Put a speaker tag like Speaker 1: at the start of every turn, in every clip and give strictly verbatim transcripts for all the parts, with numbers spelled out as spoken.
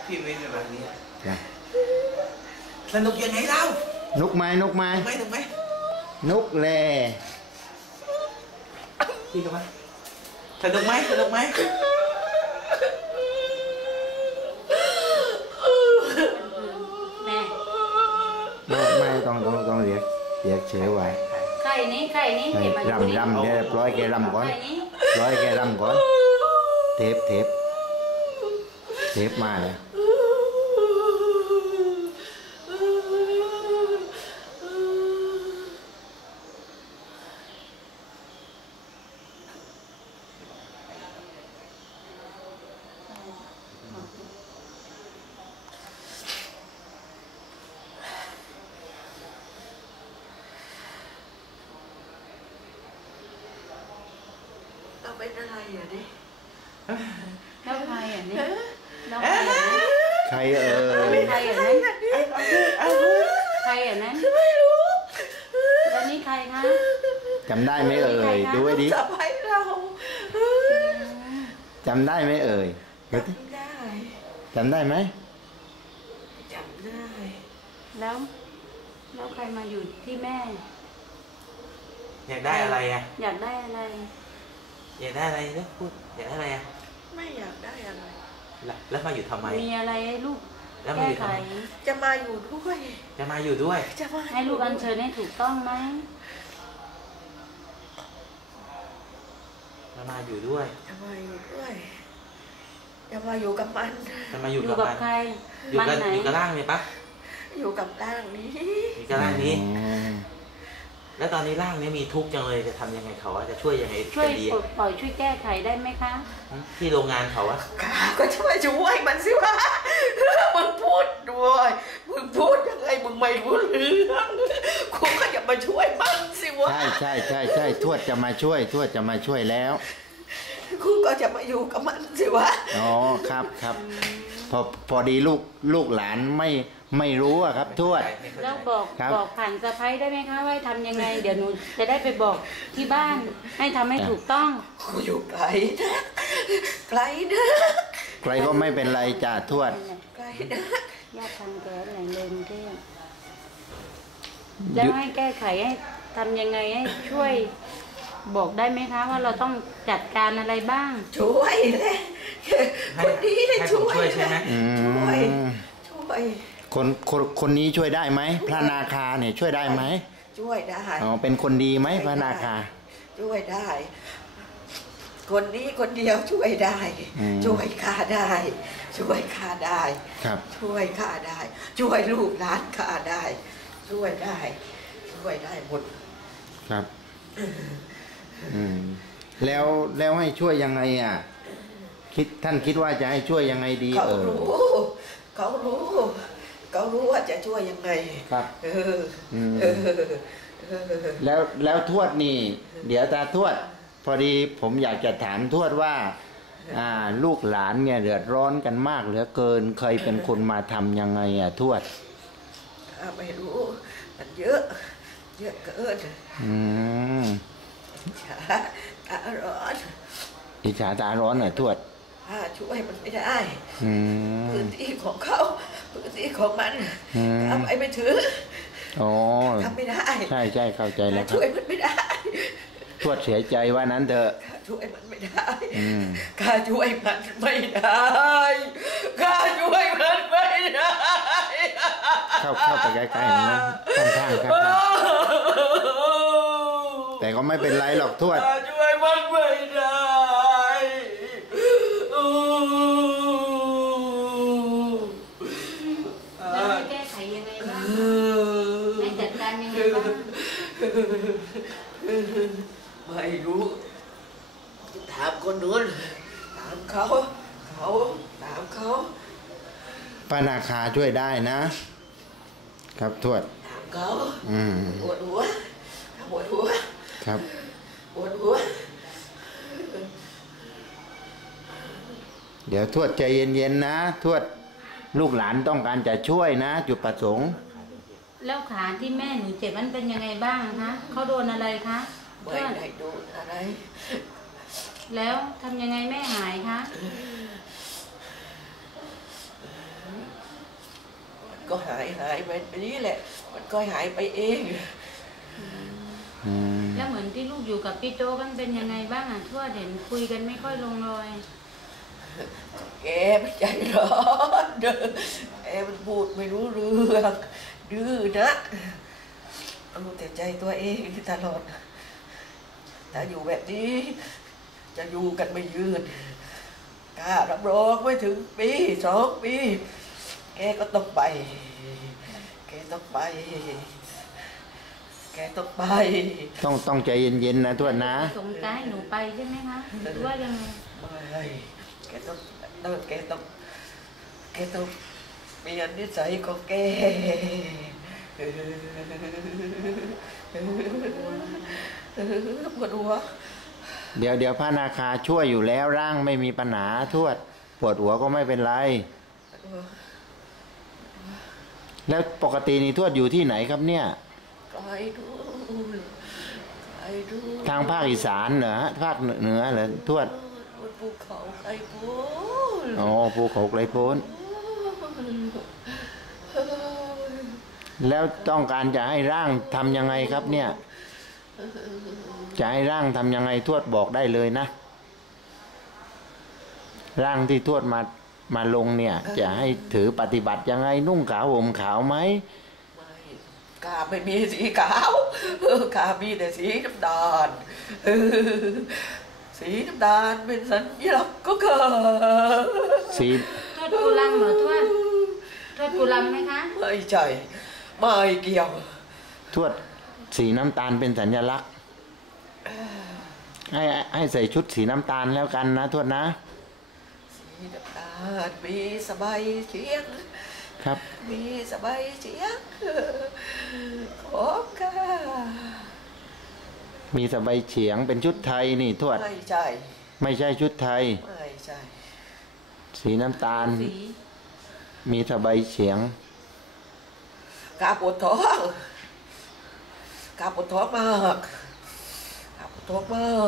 Speaker 1: พี่ไม่ได้แบบนี้สนุกยังไงเล่า
Speaker 2: นุกไหมนุกไหม
Speaker 1: นุกไหมนุกไหม
Speaker 2: นุกแล
Speaker 1: พี่นุกไหมสนุกไหมสนุกไหม
Speaker 2: ไม่ไม่ต้องต้องต้องเรียกเรียกเฉยไว้
Speaker 3: ไข่นี้ไข่นี้
Speaker 2: รำรำเดี๋ยวปล่อยแกรำก่อนปล่อยแกรำก่อนเทปเทปเทปมาเลย
Speaker 4: เราเป็นอะไรอยู่ดิ
Speaker 3: แล้วใครอ่ะนี่แล้ว
Speaker 2: ใครเอ่ย
Speaker 3: ใครอ่ะนั้นใครอ่ะนั้น
Speaker 4: ไม่รู้
Speaker 3: แล้วนี่ใครคะ
Speaker 2: จำได้ไหมเอ่ยดูไว้ดิ
Speaker 4: จับให้เรา
Speaker 2: จำได้ไหมเอ่ย
Speaker 4: จำได้
Speaker 2: จำได้ไหม
Speaker 4: จำได้
Speaker 3: แล้วแล้วใครมาอยู่ที่แม่
Speaker 1: อยากได้อะไรอ่ะ
Speaker 3: อยากได้อะไร
Speaker 1: อยากได้อะไรเนี่ยพูดอยากได้อะไรอ่ะ
Speaker 4: ไม่อยากได้อะไร
Speaker 1: แล้วมาอยู่ทำไม
Speaker 3: มีอะไรให้ลูก
Speaker 1: แล้วมาอยู่ทำไม
Speaker 4: จะมาอยู่ด้วย
Speaker 1: จะมาอยู่ด้วย
Speaker 4: จะมา
Speaker 3: ให้ลูกอัญเชิญให้ถูกต้องไหม
Speaker 1: จะมาอยู่ด้วย
Speaker 4: จะมาอยู่ด้วยจะมาอยู่กับมัน
Speaker 1: จะมาอยู่
Speaker 3: กับใคร
Speaker 1: อยู่กับอยู่กับร่างเลยปะ
Speaker 4: อยู่กับร่างนี้
Speaker 1: อยู่กับร่างนี้แล้วตอนนี้ร่างนี้มีทุกข์จังเลยจะทำยังไงเขาจะช่วยยังไง
Speaker 3: ช่วยปลดปล่อยช่วยแก้ไขได้ไหมคะ
Speaker 1: ที่โรงงานเขาอะ
Speaker 4: ก็ช่วยช่วยมันสิวะมึงพูดด้วยมึงพูดยังไงมึงไม่รู้เรื่องกูก็อย่ามาช่วยมันสิวะ
Speaker 2: ใช่ใช่ใช่ใช่ทวดจะมาช่วยทวดจะมาช่วยแล้ว
Speaker 4: กูก็จะมาอยู่กับมันสิวะ
Speaker 2: อ๋อครับครับพอพอดีลูกลูกหลานไม่ไม่รู้อะครับทวด
Speaker 3: แล้วบอกบอกผ่านสะพ้ายได้ไหมคะว่าทำยังไงเดี๋ยวหนูจะได้ไปบอกที่บ้านให้ทำให้ถูกต้อง
Speaker 4: กูอยู่ไกลนะไกลนะ
Speaker 2: ไกลก็ไม่เป็นไรจ้าทวด
Speaker 4: ไกลนะ
Speaker 3: ญาติทางแก่แหล่งเดิมเที่ยแล้วให้แก้ไขให้ทำยังไงให้ช่วยบอกได้ไหมคะว่าเราต้องจัดการอะไรบ้าง
Speaker 4: ช่วยเลยคนนี้เลยช่วยใช่ไหมช่วยช่วย
Speaker 2: คนคนคนนี้ช่วยได้ไหมพระนาคาเนี่ยช่วยได้ไหม
Speaker 4: ช่วยได้
Speaker 2: อ๋อเป็นคนดีไหมพระนาคา
Speaker 4: ช่วยได้คนนี้คนเดียวช่วยได้ช่วยข้าได้ช่วยข้าได้
Speaker 2: ครับ
Speaker 4: ช่วยข้าได้ช่วยลูกหลานข้าได้ช่วยได้ช่วยได้หมด
Speaker 2: ครับอืมแล้วแล้วให้ช่วยยังไงอ่ะคิดท่านคิดว่าจะให้ช่วยยังไงดี
Speaker 4: เออเขารู้เขารู้เขารู้ว่าจะช่วยยังไง
Speaker 2: ครับ
Speaker 4: เออ
Speaker 2: แล้วแล้วทวดนี่เดี๋ยวตาทวดพอดีผมอยากจะถามทวดว่าอ่าลูกหลานเนี่ยเดือดร้อนกันมากเหลือเกินเคยเป็นคนมาทำยังไงอ่ะทวด
Speaker 4: ไม่รู้มันเยอะเยอะเกิน
Speaker 2: อืม
Speaker 4: ตาร้อน
Speaker 2: อิจฉาตาร้อนเหรอทวด
Speaker 4: ช่วยมันไม่ได้พื้นที่ของเขาพื้นที่ของมันทำไมไม่ถือทำไม่ได้
Speaker 2: ใช่ใช่เข้าใจแล้ว
Speaker 4: ช่วยมันไม่ได้
Speaker 2: ทวดเสียใจว่านั้นเถอะ
Speaker 4: ช่วยมันไม่ได้ข้าช่วยมันไม่ได้ข้าช่วยมันไม่ได้
Speaker 2: เข้าเข้าไปใกล้ๆนะข้างข้างข้างแต่ก็ไม่เป็นไรหรอกทวด
Speaker 4: ช่วยมันไม่ได้
Speaker 3: แล้วแก้ไขยังไงบ้างให้จัดการยังไงบ้าง
Speaker 4: ไม่รู้ถามคนนู้นถามเขาเขาถามเขา
Speaker 2: ป้านาคาช่วยได้นะครับทวด
Speaker 4: ถามเขา
Speaker 2: อืม
Speaker 4: ปวดหัวปวดหัว
Speaker 2: ครับ
Speaker 4: ปวดหัว
Speaker 2: เดี๋ยวทวดใจเย็นๆนะทวดลูกหลานต้องการจะช่วยนะจุดประสงค์
Speaker 3: แล้วขาที่แม่หนูเจ็บมันเป็นยังไงบ้างคะเขาโดนอะไรคะ
Speaker 4: ไม่ได้โดนอะไร
Speaker 3: แล้วทำยังไงแม่หายคะ
Speaker 4: ก็หายหายไปนี้แหละ มันก็หายไปเอง
Speaker 2: อืม
Speaker 3: แล้วเหมือนที่ลูกอยู่กับพี่โจ้กันเป็นยังไงบ้างอ่ะทวดเห็นคุยกันไม่ค่อยลงรอย
Speaker 4: แกไม่ใจร้อนเด้อแกมันพูดไม่รู้เรื่องดื้อนะเอาแต่ใจตัวเองตลอดถ้าอยู่แบบนี้ จะอยู่กันไม่ยืนกล้ารับรองไม่ถึงปีสองปีแกก็ต้องไป แกต้องไป แกต้องไป
Speaker 2: ต้องต้องใจเย็นๆนะทวดนะ
Speaker 3: สงใจให้หนูไปใช่ไหมคะหรือว่ายังไง
Speaker 4: ไม่แกต้องต้องแกต้องแกต้องเปลี่ยนนิสัยของแกปวดหัว
Speaker 2: เดี๋ยวเดี๋ยวพระนาคาช่วยอยู่แล้วร่างไม่มีปัญหาทวด ปวดหัวก็ไม่เป็นไร แล้วปกตินี่ทวดอยู่ที่ไหนครับเนี่ย
Speaker 4: ไกลดูไกลดู
Speaker 2: ทางภาคอีสานเหรอฮะภาคเหนือเหรอทวด
Speaker 4: บนภูเขาไกลโพ้น
Speaker 2: อ๋อภูเขาไกลโพ้น แล้วต้องการจะให้ร่างทำยังไงครับเนี่ย จะให้ร่างทำยังไงทวดบอกได้เลยนะ ร่างที่ทวดมามาลงเนี่ย จะให้ถือปฏิบัติยังไงนุ่งขาวห่มขาวไหม
Speaker 4: ไม่กาไม่มีสีขาวกามีแต่สีน้ำตาลสีน้ำตาลเป็นสัญลักษณ์ก็เกิด
Speaker 2: สี
Speaker 3: ทวดกุลังเหรอทวดทวดกุลังไหมคะ
Speaker 4: ไม่ใช่ไม่เกี่ยว
Speaker 2: ทวดสีน้ำตาลเป็นสัญลักษณ์ให้ให้ใส่ชุดสีน้ำตาลแล้วกันนะทวดนะ
Speaker 4: สีน้ำตาลมีสบายเฉียง
Speaker 2: ครับ
Speaker 4: มีสบายเฉียงของข้า
Speaker 2: มีสบายเฉียงเป็นชุดไทยนี่ทวด
Speaker 4: ไม่ใช่
Speaker 2: ไม่ใช่ชุดไทย
Speaker 4: ไม่ใช่
Speaker 2: สีน้ำตาล
Speaker 3: สี
Speaker 2: มีสบายเฉียง
Speaker 4: กาปวดท้องกาปวดท้องมากกาปวดท้องมาก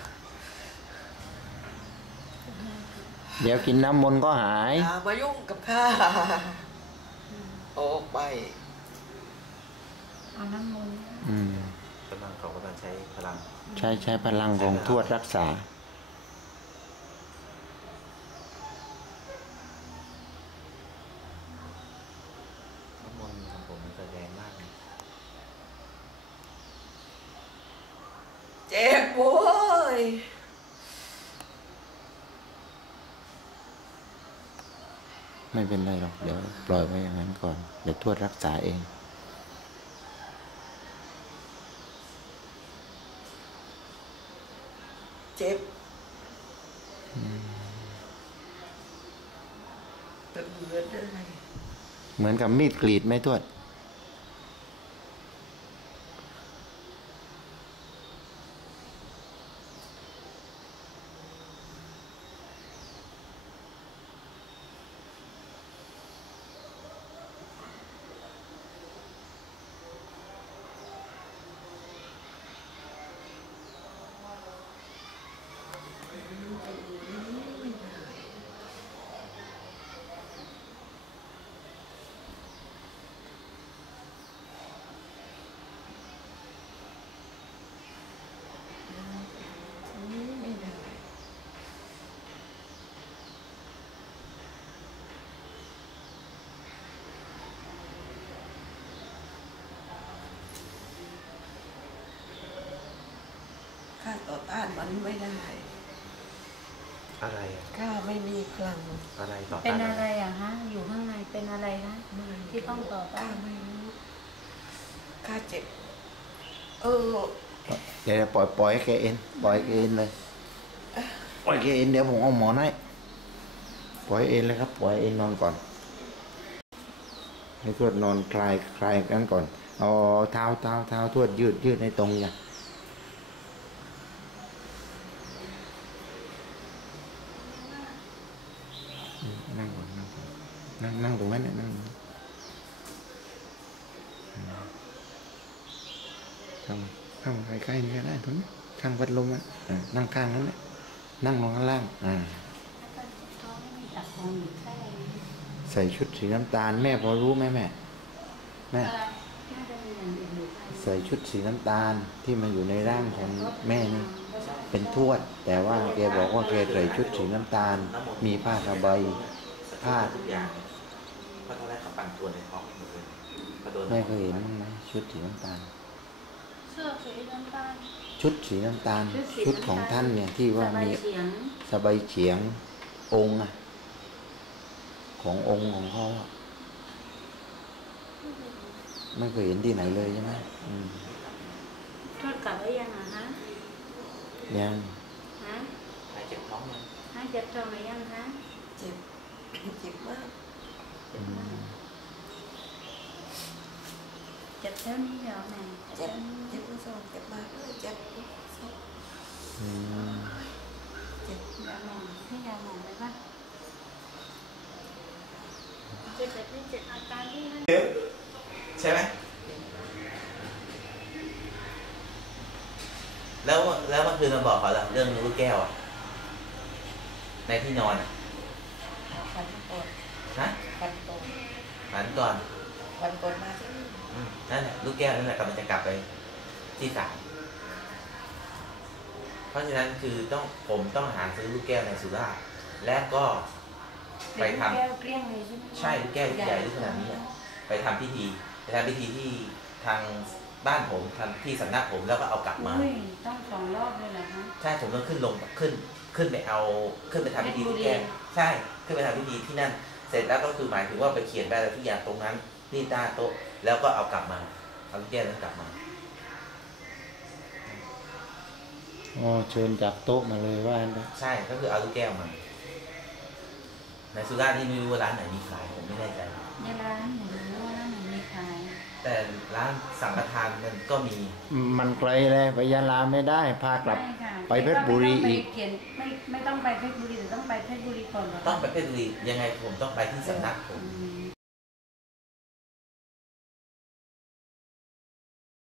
Speaker 2: เดี๋ยวกินน้ำมนต์ก็หาย
Speaker 4: อย่ามายุ่งกับข้าออกไป
Speaker 3: เอาน้ำมนต์
Speaker 2: อืม
Speaker 1: กำลังเขากำลังใช้พลัง
Speaker 2: ใช้ใช้พลังของทวดรักษา
Speaker 1: น้ำมนต์ของผมมันจะแรงมากนะ
Speaker 4: เจ็บโว้ย
Speaker 2: ไม่เป็นไรหรอกเดี๋ยวปล่อยไว้อย่างนั้นก่อน เดี๋ยวทวดรักษาเอง
Speaker 4: เจ็บเป็นเหมือนอะไร
Speaker 2: เหมือนกับมีดกรีดไหมทวด
Speaker 4: ข้าต่อต้านมันไม่ได้
Speaker 1: อะไรอะ
Speaker 4: ข้าไม่มีพลัง
Speaker 1: อะไรต่อ
Speaker 3: เป็น
Speaker 1: ต้าน
Speaker 3: อะไรอ่ะฮะอยู่ข้างในเป็นอะไรคะที่ต้องต่อต้า
Speaker 4: ข้าน ไม่รู้ข้าเจ็บ เออ
Speaker 2: เดี๋ยวปล่อยปล่อยให้แกเองปล่อยแกเองเลย ปล่อยแกเองเดี๋ยวผมเอาหมอนให้ ปล่อยเองเลยครับ ปล่อยเองนอนก่อน ให้ทวดนอนคลายคลายกันก่อนเอาเท้าเท้าเท้าทวดยืดยืดในตรงอย่างนั่งก่อนนั่งก่อนนั่งนั่งตรงนั้นเนี่ยนั่งตรงนั้นข้างข้างใกล้ๆนี่ก็ได้ตรงนี้ข้างพัดลมอ่ะอ่านั่งข้างนั้นแหละนั่งลงข้างล่างอ่า
Speaker 3: ท้องไม่มีตับพองอยู่ใช่
Speaker 2: ใส่ชุดสีน้ำตาลแม่พอรู้ไหมแม่แม่
Speaker 3: อะไรน่าจะมีอย่างอื่นอยู่ภายใน
Speaker 2: ใส่ชุดสีน้ำตาลที่มาอยู่ในร่างของแม่นี่เป็นทวด แต่ว่าแกบอกว่าแกใส่ชุดสีน้ำตาล มีผ้าสบายผ้า
Speaker 1: ทุกอย่างเพราะตอนแรกเขาปั่นตัวในท้องหมดเลยพอโดน
Speaker 2: แม่เคยเห็นมั้ยชุดสีน้ำตาล
Speaker 3: เสื้อสีน้ำตาล
Speaker 2: ชุดสีน้ำตาล ชุดของท่านเนี่ยที่ว่ามี
Speaker 3: สบยเฉียง
Speaker 2: สบายเฉียงองค์อะขององค์ของเขาอะไม่เคยเห็นที่ไหนเลยใช่ไหมอืม
Speaker 3: ทอดกลับไว้ยังอ่ะฮะ
Speaker 2: ยัง
Speaker 3: ฮะ
Speaker 1: หายเจ็บท้องยัง
Speaker 3: ฮะเจ็บท้องหรือยังคะ
Speaker 4: เจ็บเจ็บมาก
Speaker 2: อืม
Speaker 3: เจ็บเท่านี้เหรอแม่
Speaker 4: เจ็บเจ็บไม่สองเจ็บมากเลยเจ็บสอง
Speaker 2: อืม
Speaker 3: เจ็บยาหมองให้ยาหมองไหมคะเจ็บแบบนี้เจ็บอาการที่นั่น
Speaker 1: ใช่ไหมแล้วแล้วเมื่อคืนเราบอกเขาแล้วเรื่องลูกแก้วอะในที่นอนอะ
Speaker 4: ฟันก่อน
Speaker 1: นะ
Speaker 4: ฟันก่อน
Speaker 1: ฝันก่อน
Speaker 4: ฟันก่อนมาที่นี่
Speaker 1: อืมนั่นแหละลูกแก้วนั่นแหละกำลังจะกลับไปที่ศาลเพราะฉะนั้นคือต้องผมต้องหาซื้อลูกแก้วในสุราษฎร์และก็ไปทำ
Speaker 3: แก้วเกลี้ยงเลยใช่ไหม
Speaker 1: ใช่ลูกแก้วลูกใหญ่ลูกขนาดนี้อะไปทำพิธีไปทำพิธีที่ทางบ้านผมทำที่สำนักผมแล้วก็เอากลับมา
Speaker 3: อุ้ยต้องสองรอบเลยเหรอคะ
Speaker 1: ใช่ผมต้องขึ้นลงขึ้นขึ้นไปเอาขึ้นไปทำพิธีลูกแก้วใช่ขึ้นไปทำพิธีที่นั่น เสร็จแล้วก็คือหมายถึงว่าไปเขียนใบอะไรทุกอย่างตรงนั้นนี่หน้าโต๊ะแล้วก็เอากลับมาเอาลูกแก้วนั้นกลับมา
Speaker 2: อ๋อเชิญจากโต๊ะมาเลยว่างั้นนะ
Speaker 1: ใช่ก็คือเอาลูกแก้วมาในสุราษฎร์นี่ไม่รู้ว่าร้านไหนมีขายผมไม่แน่ใจ
Speaker 3: ในร้านหนูรู้ว่าร้านไหนมีขาย
Speaker 1: แต่ร้านสังฆทานมันก็มี
Speaker 2: มันไกลเลยไปยะลาไม่ได้พากลับ
Speaker 3: ใช่ค่ะ
Speaker 2: ไปเพชรบุรีอีก
Speaker 3: ไม่ต้องไปเขียนไม่ไม่ต้องไปเพชรบุรีแต่ต้องไปเพชรบุรีก่อนเหรอคะ
Speaker 1: ต้องไปเพชรบุรียังไงผมต้องไปที่สำนักผม
Speaker 3: อืม